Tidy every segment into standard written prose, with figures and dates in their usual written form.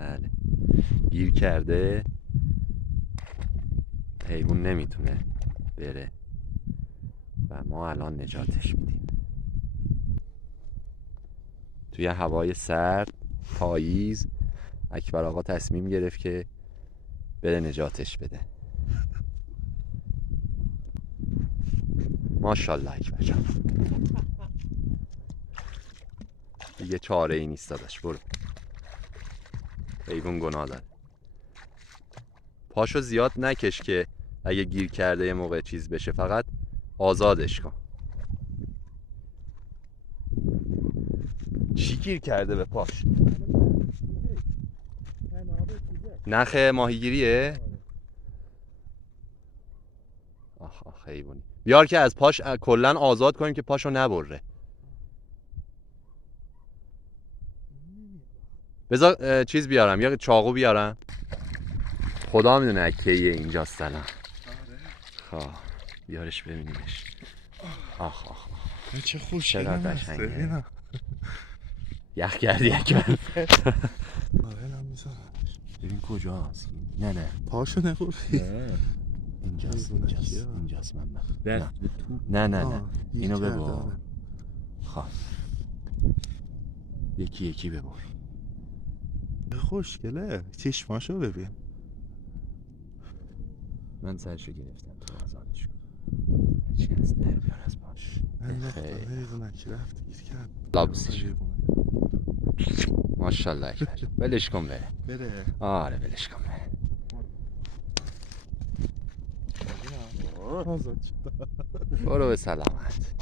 بله گیر کرده، حیوان نمیتونه بره و ما الان نجاتش میدیم. توی هوای سرد پاییز اکبر آقا تصمیم گرفت که بره نجاتش بده. ماشاءالله اکبر جان، دیگه چاره ای نیست داداش، برو. حیوان گناه داره. پاشو زیاد نکش که اگه گیر کرده یه موقع چیز بشه، فقط آزادش کن. چی گیر کرده به پاش؟ نخه ماهیگیریه؟ آخ آخ حیوانی. بیار که از پاش کلن آزاد کنیم که پاشو نبره. بذار چیز بیارم، یا چاقو بیارم. خدا میدونه اکیه اینجاست الان. خب بیارش ببینیمش. آخ آخ آخ چه خوش چقدر قشنگه. یخ کردی اکبر. ببین کجاست. نه پاشو نخوری. اینجاست من نه اینو ببر. خب یکی یکی ببر. خوشگله، چشماشو ببین. من سرشو گرفتم تو آزادش کن. هیچ کس نمیار از باش. حیوانکی رفت گیر کرد. لابسش ماشاءالله اکبر. ولش کن بره. آره ولش کن بره. برو به سلامت.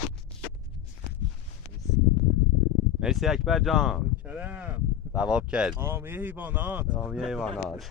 مرسی اکبر جان. کرم. ثواب کردی. حامی حیوانات.